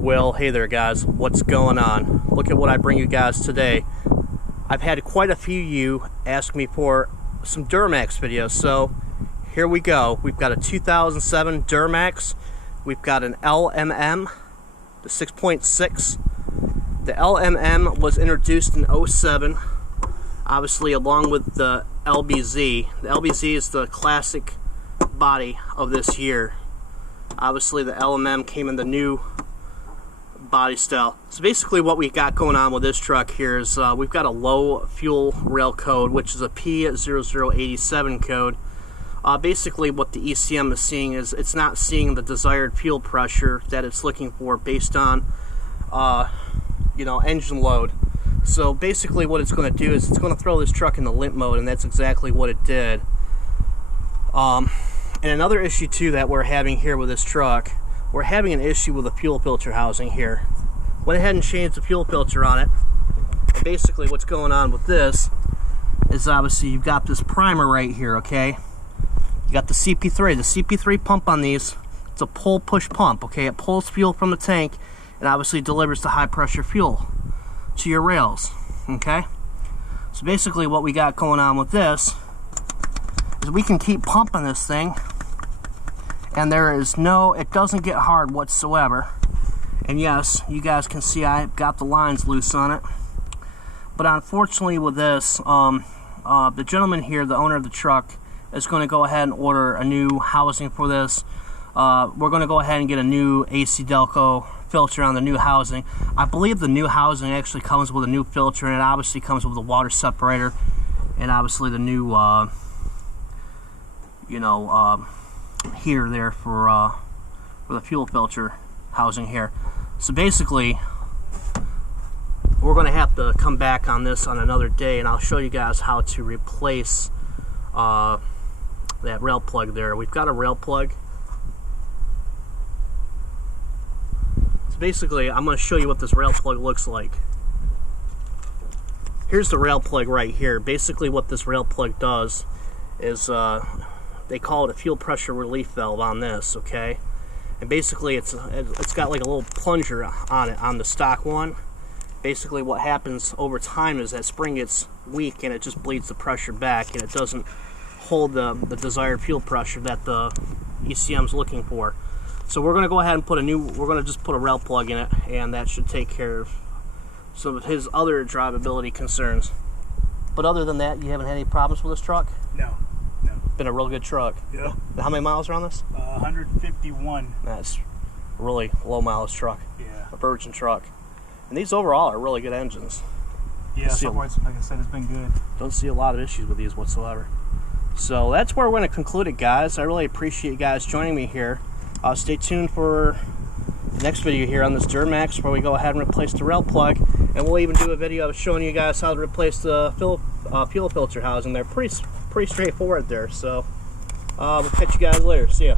Well, hey there guys, what's going on? Look at what I bring you guys today. I've had quite a few of you ask me for some Duramax videos, so here we go. We've got a 2007 Duramax. We've got an LMM, the 6.6. The LMM was introduced in 07, obviously along with the LBZ. The LBZ is the classic body of this year. Obviously the LMM came in the new body style. So basically what we got going on with this truck here is we've got a low fuel rail code, which is a P0087 code. Basically what the ECM is seeing is it's not seeing the desired fuel pressure that it's looking for based on engine load. So basically what it's going to do is it's going to throw this truck into limp mode, and that's exactly what it did. And another issue too that we're having here with this truck, we're having an issue with the fuel filter housing here. Went ahead and changed the fuel filter on it. And basically what's going on with this is obviously you've got this primer right here, okay? You got the CP3. The CP3 pump on these, it's a pull-push pump, okay? It pulls fuel from the tank and obviously delivers the high-pressure fuel to your rails, okay? So basically what we got going on with this is we can keep pumping this thing, and it doesn't get hard whatsoever. And yes, you guys can see I've got the lines loose on it. But unfortunately with this, the gentleman here, the owner of the truck, is going to go ahead and order a new housing for this. We're going to go ahead and get a new AC Delco filter on the new housing. I believe the new housing actually comes with a new filter, and it obviously comes with a water separator, and obviously the new here there for the fuel filter housing here. So basically we're going to have to come back on this on another day, and I'll show you guys how to replace that rail plug there. We've got a rail plug. So basically I'm going to show you what this rail plug looks like. Here's the rail plug right here. Basically what this rail plug does is they call it a fuel pressure relief valve on this, okay? And basically it's got like a little plunger on it on the stock one. Basically what happens over time is that spring gets weak and it just bleeds the pressure back, and it doesn't hold the desired fuel pressure that the ECM's looking for. So we're going to go ahead and we're going to just put a rail plug in it, and that should take care of some of his other drivability concerns. But other than that, you haven't had any problems with this truck? No. Been a real good truck. Yeah. How many miles are on this? 151. That's a really low mileage truck. Yeah. A virgin truck. And these overall are really good engines. Yeah, so far, like I said, it's been good. Don't see a lot of issues with these whatsoever. So that's where we're going to conclude it, guys. I really appreciate you guys joining me here. Stay tuned for the next video here on this Duramax, where we go ahead and replace the rail plug, and we'll even do a video of showing you guys how to replace the fuel filter housing. They're pretty straightforward there. So we'll catch you guys later. See ya.